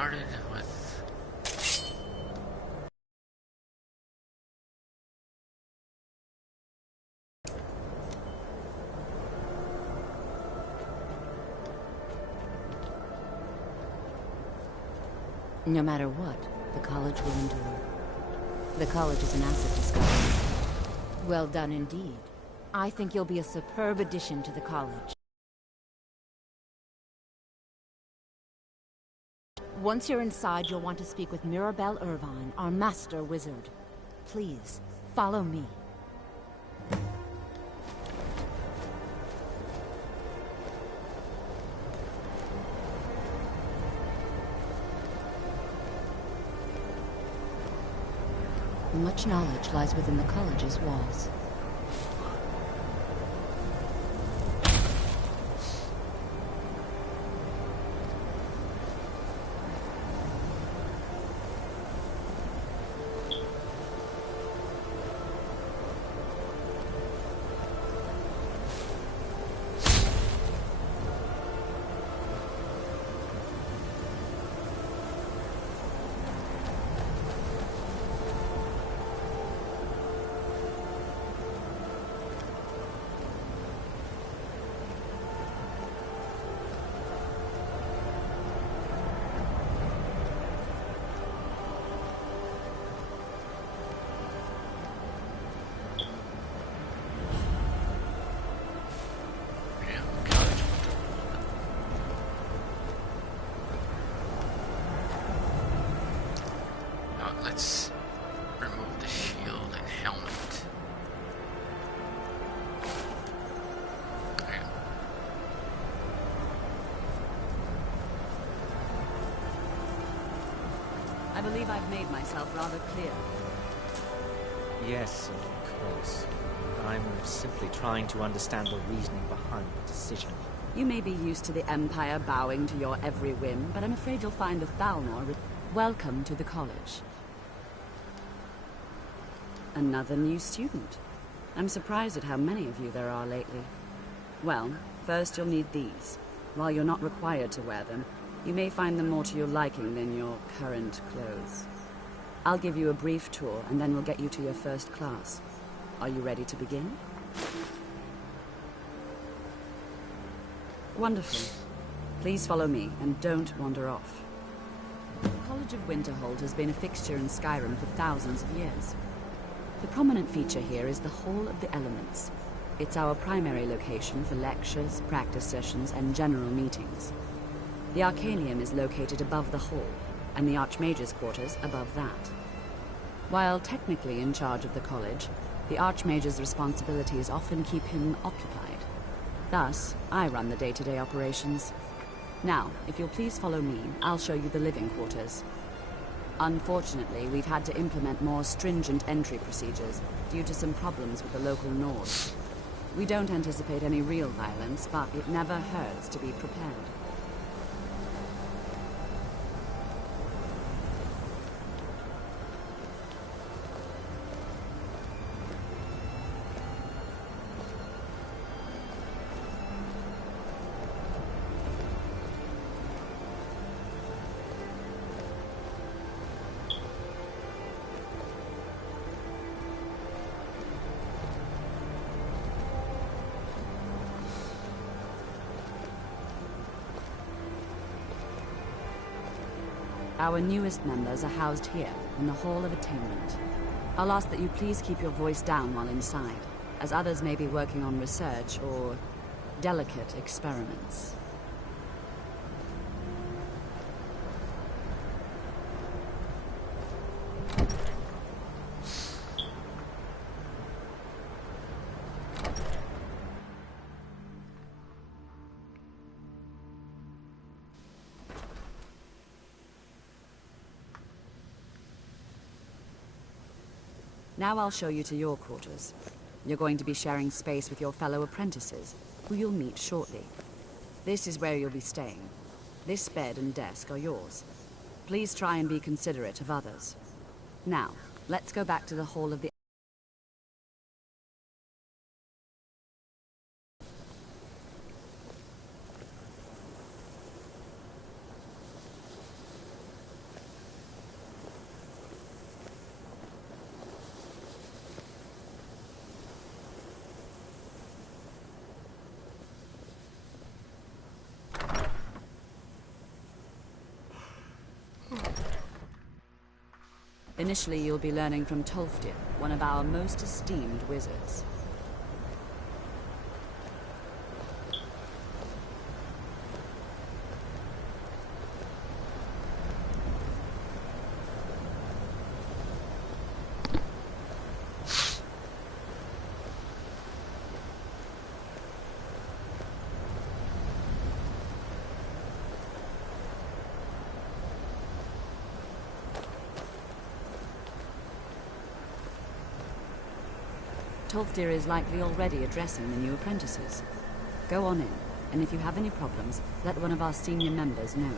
started with... No matter what, the college will endure. The college is an asset to Skyrim. Well done indeed. I think you'll be a superb addition to the college. Once you're inside, you'll want to speak with Mirabelle Irvine, our master wizard. Please, follow me. Much knowledge lies within the college's walls. Let's remove the shield and helmet. Okay. I believe I've made myself rather clear. Yes, of course. I'm simply trying to understand the reasoning behind the decision. You may be used to the Empire bowing to your every whim, but I'm afraid you'll find the Thalmor. Welcome to the college. Another new student. I'm surprised at how many of you there are lately. Well, first you'll need these. While you're not required to wear them, you may find them more to your liking than your current clothes. I'll give you a brief tour, and then we'll get you to your first class. Are you ready to begin? Wonderful. Please follow me, and don't wander off. The College of Winterhold has been a fixture in Skyrim for thousands of years. The prominent feature here is the Hall of the Elements. It's our primary location for lectures, practice sessions, and general meetings. The Arcanium is located above the hall, and the Archmage's quarters above that. While technically in charge of the college, the Archmage's responsibilities often keep him occupied. Thus, I run the day-to-day operations. Now, if you'll please follow me, I'll show you the living quarters. Unfortunately, we've had to implement more stringent entry procedures due to some problems with the local Nords. We don't anticipate any real violence, but it never hurts to be prepared. Our newest members are housed here, in the Hall of Attainment. I'll ask that you please keep your voice down while inside, as others may be working on research or delicate experiments. Now I'll show you to your quarters. You're going to be sharing space with your fellow apprentices, who you'll meet shortly. This is where you'll be staying. This bed and desk are yours. Please try and be considerate of others. Now, let's go back to the Hall of the... Initially, you'll be learning from Tolfdir, one of our most esteemed wizards. Tolfdir is likely already addressing the new apprentices. Go on in, and if you have any problems, let one of our senior members know.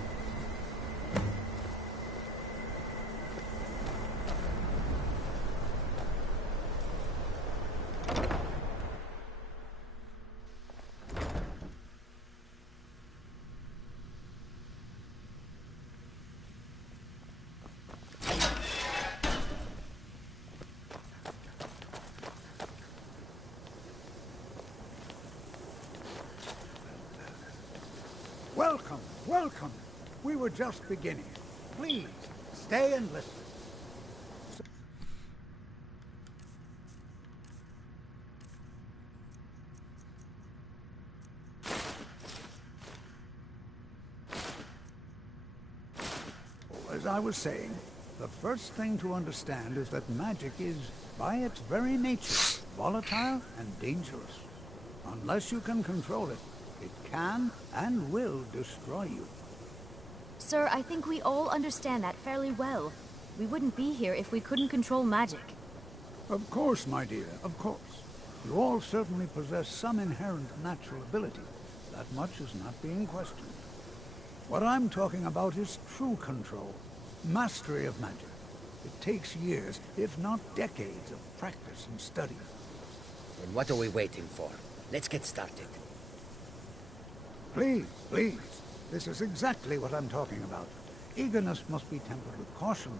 Welcome, welcome. We were just beginning. Please, stay and listen. As I was saying, the first thing to understand is that magic is, by its very nature, volatile and dangerous. Unless you can control it, it can and will destroy you. Sir, I think we all understand that fairly well. We wouldn't be here if we couldn't control magic. Of course, my dear, of course. You all certainly possess some inherent natural ability. That much is not being questioned. What I'm talking about is true control, mastery of magic. It takes years, if not decades, of practice and study. Then what are we waiting for? Let's get started. Please, please. This is exactly what I'm talking about. Eagerness must be tempered with caution,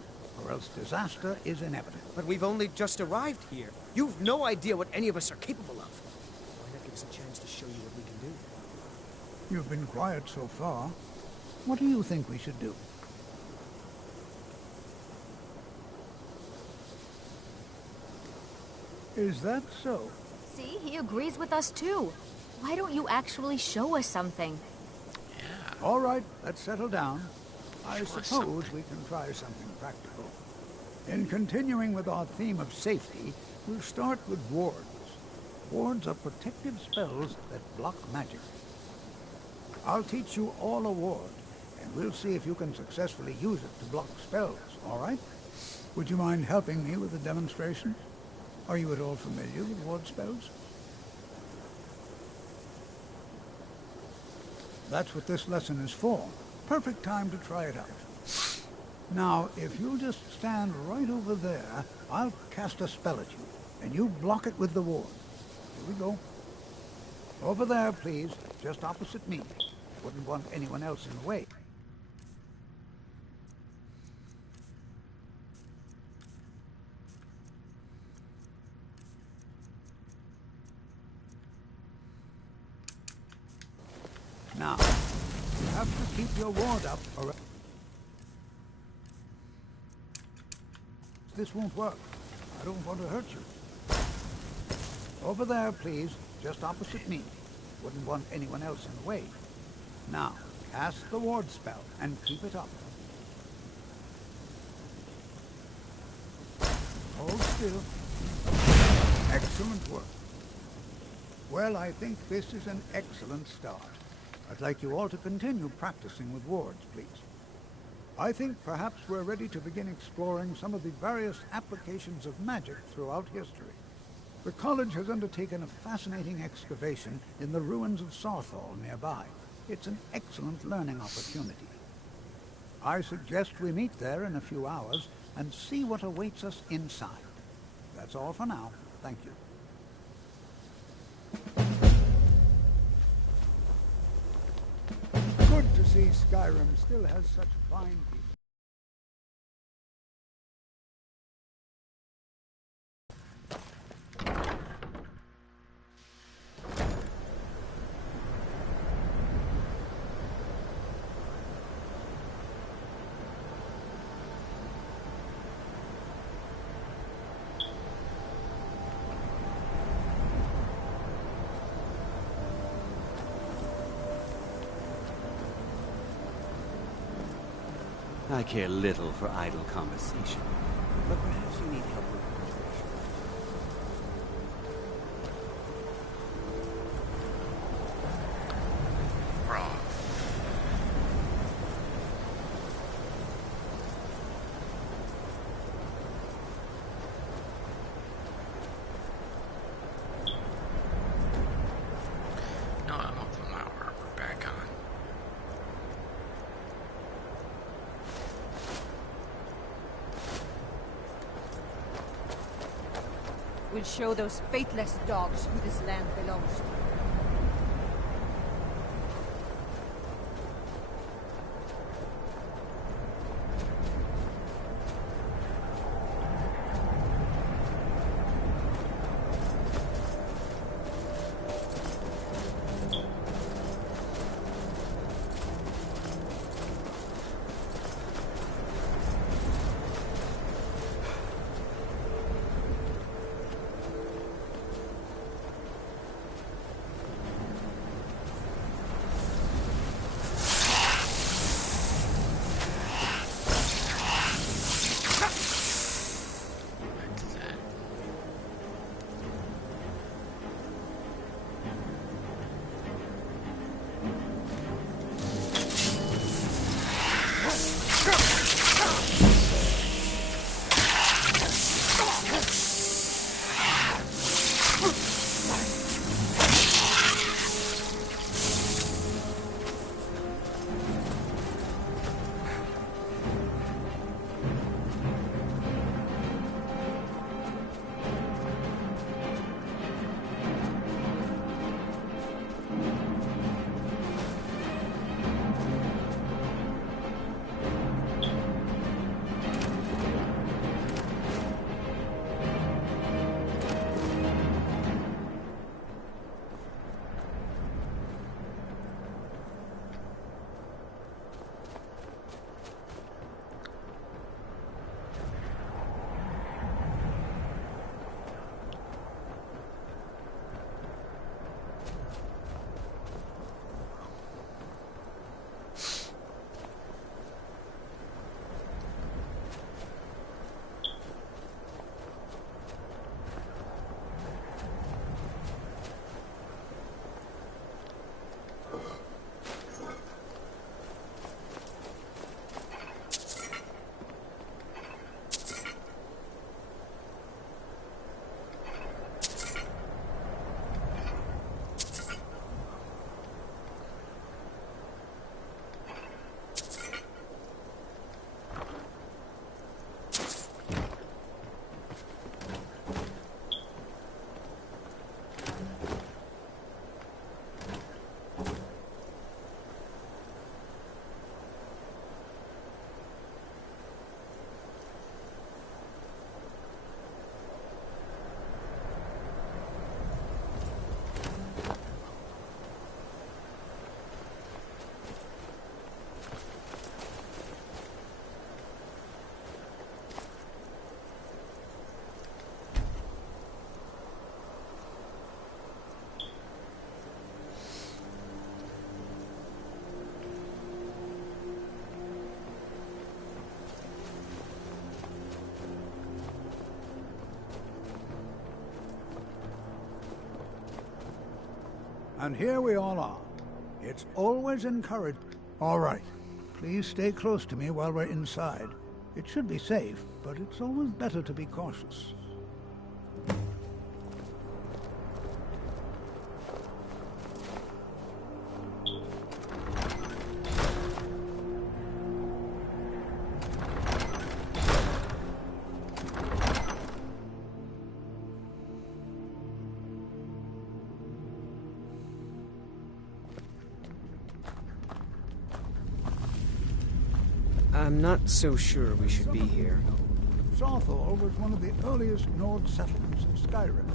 or else disaster is inevitable. But we've only just arrived here. You've no idea what any of us are capable of. Why not give us a chance to show you what we can do? You've been quiet so far. What do you think we should do? Is that so? See, he agrees with us too. Why don't you actually show us something? All right, let's settle down. I suppose we can try something practical. In continuing with our theme of safety, we'll start with wards. Wards are protective spells that block magic. I'll teach you all a ward, and we'll see if you can successfully use it to block spells, all right? Would you mind helping me with a demonstration? Are you at all familiar with ward spells? That's what this lesson is for. Perfect time to try it out. Now, if you'll just stand right over there, I'll cast a spell at you, and you block it with the ward. Here we go. Over there, please, just opposite me. Wouldn't want anyone else in the way. Now, you have to keep your ward up, or this won't work. I don't want to hurt you. Over there, please, just opposite me. Wouldn't want anyone else in the way. Now, cast the ward spell and keep it up. Hold still. Excellent work. Well, I think this is an excellent start. I'd like you all to continue practicing with wards, please. I think perhaps we're ready to begin exploring some of the various applications of magic throughout history. The college has undertaken a fascinating excavation in the ruins of Sarthal nearby. It's an excellent learning opportunity. I suggest we meet there in a few hours and see what awaits us inside. That's all for now. Thank you. Good to see Skyrim still has such fine people. I care little for idle conversation, but perhaps you need help with translation. No, I'm gonna put my armor back on. We'll show those faithless dogs who this land belongs to. And here we all are. It's always encouraged. All right. Please stay close to me while we're inside. It should be safe, but it's always better to be cautious. I'm not so sure we should be here. Sarthor was one of the earliest Nord settlements in Skyrim.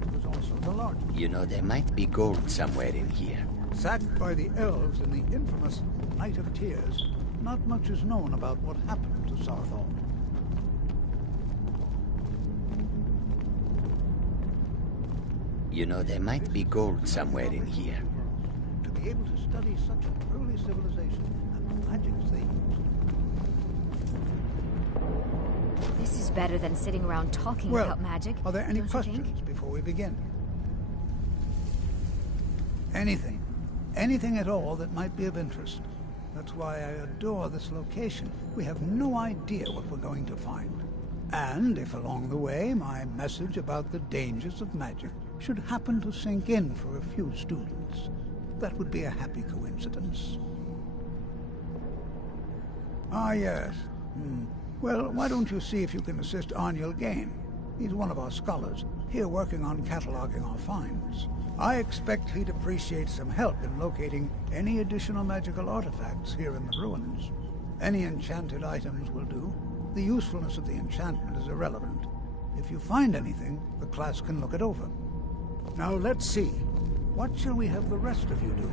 It was also the largest. You know, there might be gold somewhere in here. Sacked by the elves in the infamous Night of Tears, not much is known about what happened to Sarthor. You know, there might be gold somewhere in here. To be able to study such an early civilization and the magics they used. This is better than sitting around talking Well, about magic. are there any don't you questions think? before we begin? Anything. Anything at all that might be of interest. That's why I adore this location. We have no idea what we're going to find. And if along the way my message about the dangers of magic should happen to sink in for a few students, that would be a happy coincidence. Ah, yes. Well, why don't you see if you can assist Arniel Gain? He's one of our scholars, here working on cataloging our finds. I expect he'd appreciate some help in locating any additional magical artifacts here in the ruins. Any enchanted items will do. The usefulness of the enchantment is irrelevant. If you find anything, the class can look it over. Now let's see. What shall we have the rest of you do?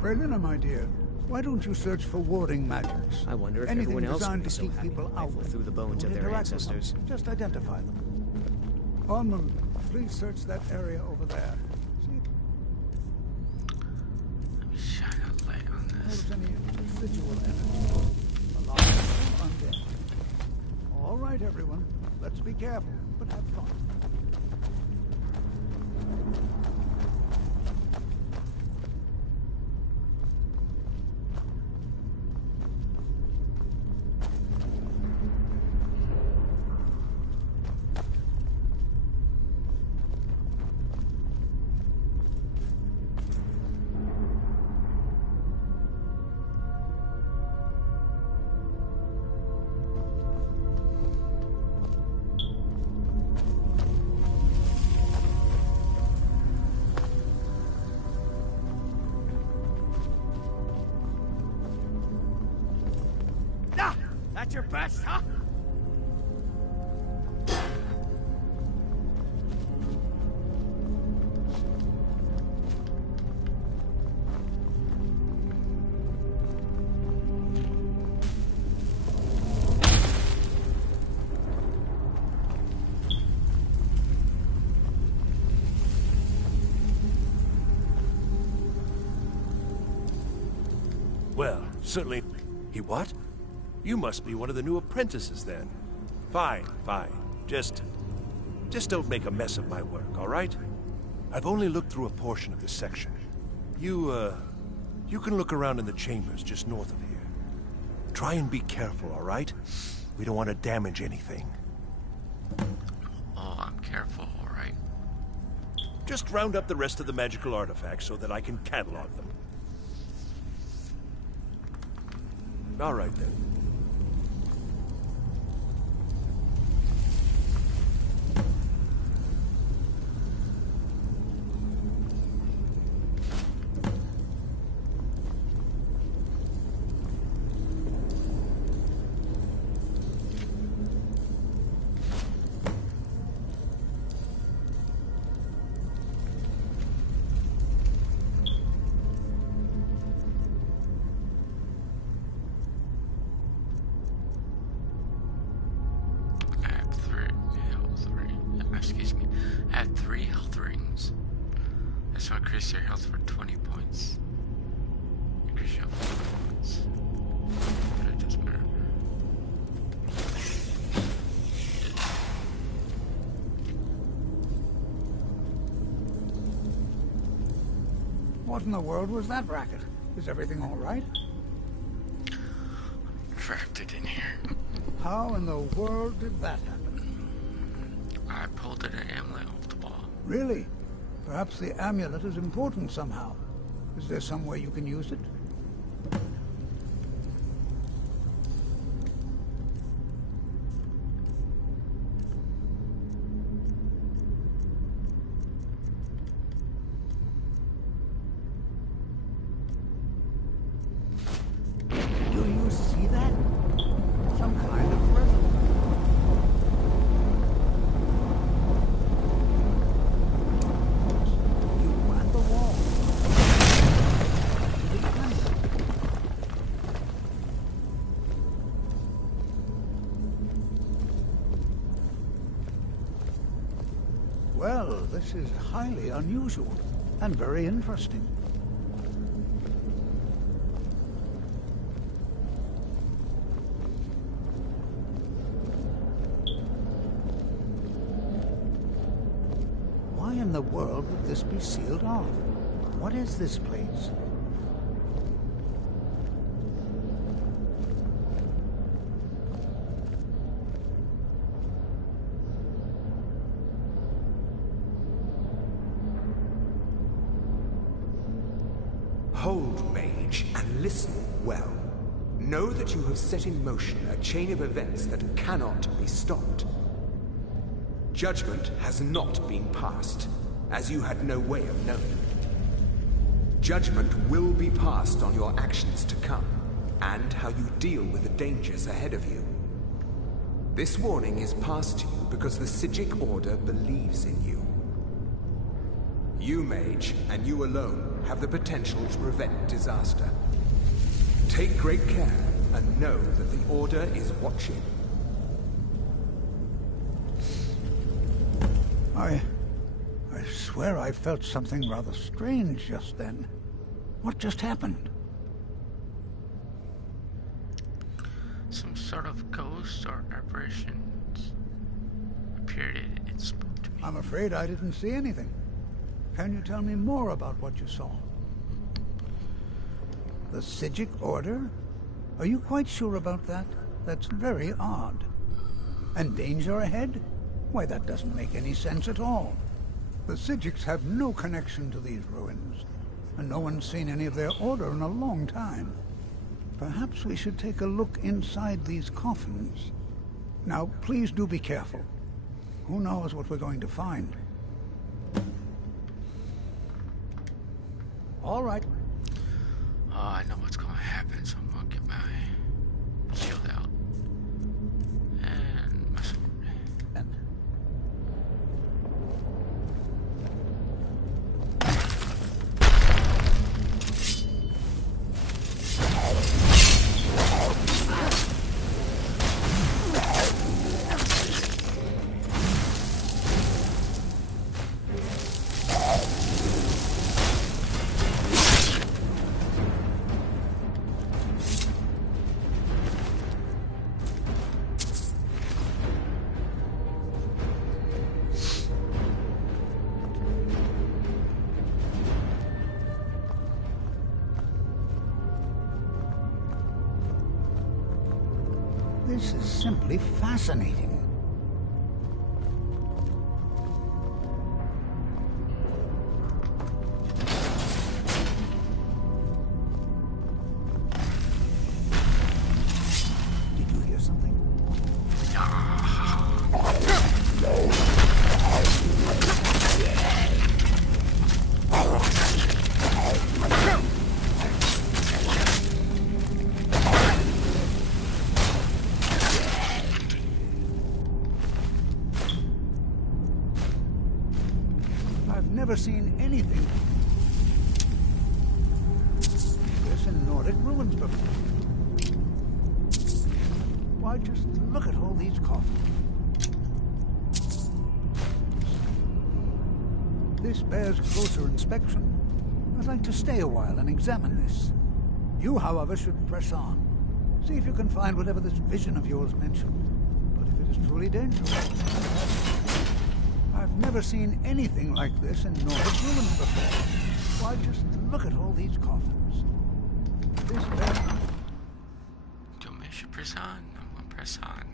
Berlina, my dear, why don't you search for warding magics? I wonder if Anything everyone else designed would be to so keep happy people when they out flew through the bones of Don't their interact with them. ancestors. Just identify them. Ormond, please search that area over there. See Let me shine a light on if this. there's any residual energy. Alive or undead. All right, everyone. Let's be careful, but have fun. That's your best, huh? Well, certainly... He what? You must be one of the new apprentices, then. Fine, fine. Just don't make a mess of my work, all right? I've only looked through a portion of this section. You can look around in the chambers just north of here. Try and be careful, all right? We don't want to damage anything. Oh, I'm careful, alright? Just round up the rest of the magical artifacts so that I can catalog them. All right, then. I have 3 health rings. This will increase your health for 20 points. Increase your health for 20 points. But it doesn't matter. What in the world was that racket? Is everything all right? Trapped it in here. How in the world did that happen? I pulled an amulet off the ball. Really? Perhaps the amulet is important somehow. Is there some way you can use it? Do you see that? Some kind of resonance. You at the wall. Well, this is highly unusual and very interesting. world would this be sealed off? What is this place? Hold, mage, and listen well. Know that you have set in motion a chain of events that cannot be stopped. Judgment has not been passed, as you had no way of knowing. Judgment will be passed on your actions to come, and how you deal with the dangers ahead of you. This warning is passed to you because the Psijic Order believes in you. You, mage, and you alone, have the potential to prevent disaster. Take great care, and know that the Order is watching. I swear I felt something rather strange just then. What just happened? Some sort of ghost or apparitions appeared and spoke to me. I'm afraid I didn't see anything. Can you tell me more about what you saw? The Psijic Order? Are you quite sure about that? That's very odd. And danger ahead? Why, that doesn't make any sense at all. The Psijics have no connection to these ruins, and no one's seen any of their order in a long time. Perhaps we should take a look inside these coffins. Now, please do be careful. Who knows what we're going to find? All right. Oh, I know what's going to happen, so I'm going to get my shield out. And my sword. This is simply fascinating. Did you hear something? Never seen anything this in Nordic ruins before. Why, just look at all these coffins. This bears closer inspection. I'd like to stay a while and examine this. You, however, should press on. See if you can find whatever this vision of yours mentioned. But if it is truly dangerous, I've never seen anything like this in Nordic ruins before. Why, just look at all these coffins. This bears... Don't make sure press on. I'm going to press on.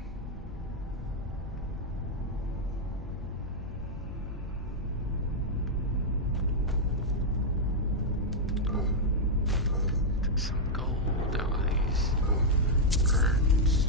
Took some gold out of these urns.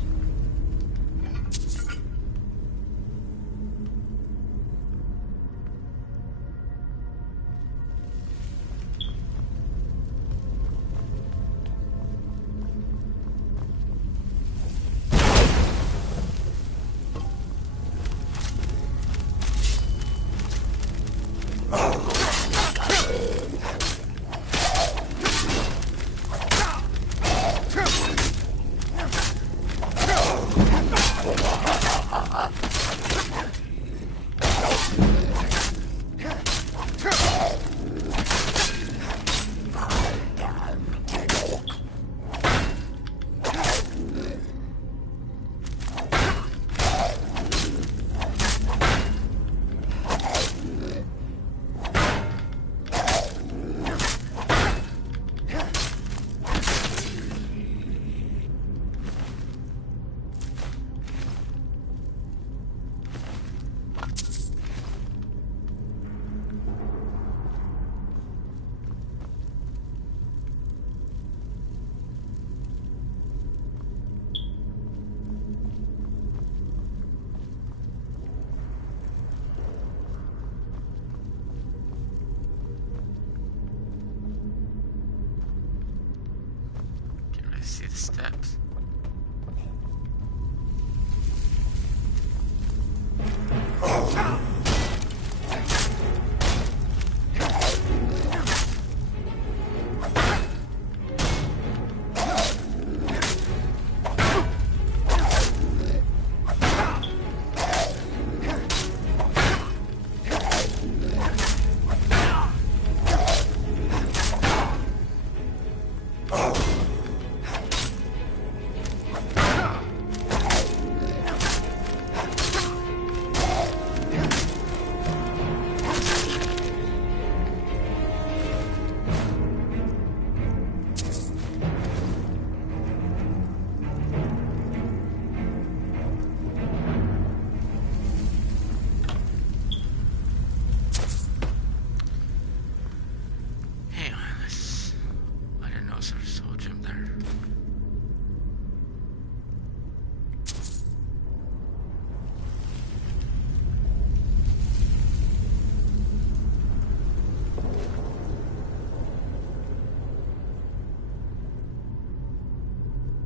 see the steps.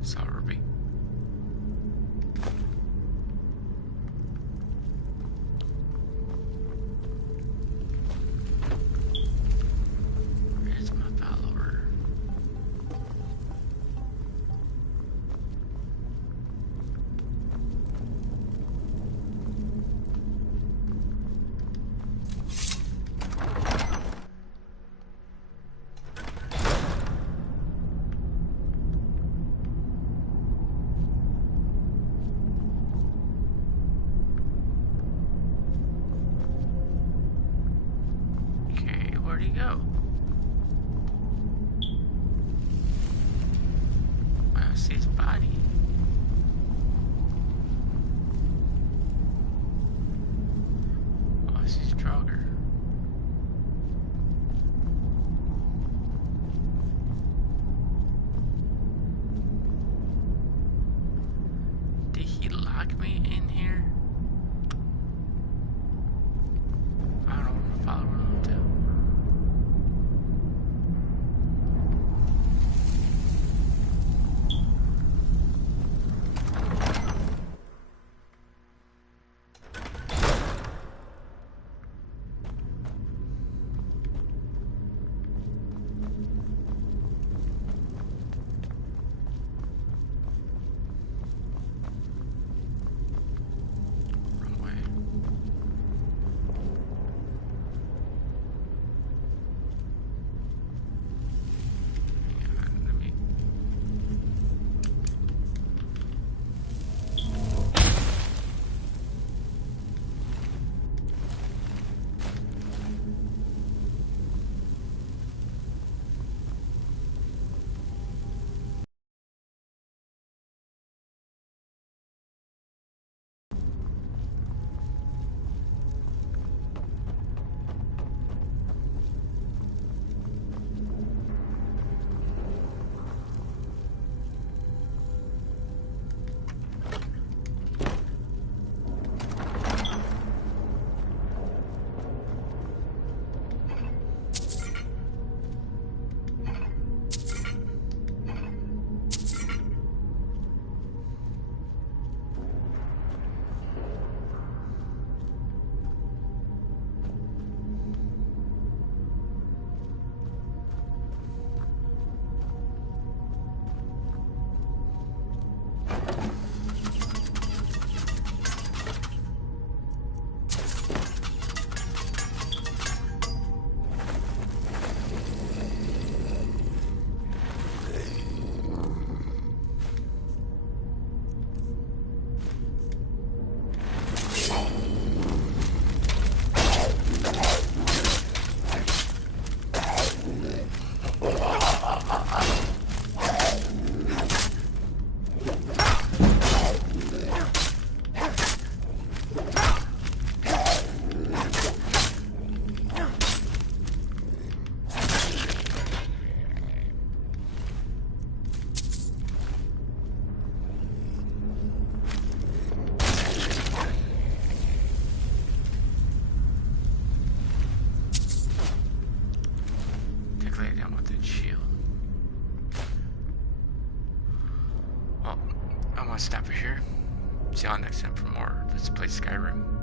Sorry. Where's my follower? Where'd he go? I don't see his body. Oh, I see Stroger. Did he lock me in here? I don't know what my follower will do. want to stop it here. See y'all next time for more Let's Play Skyrim.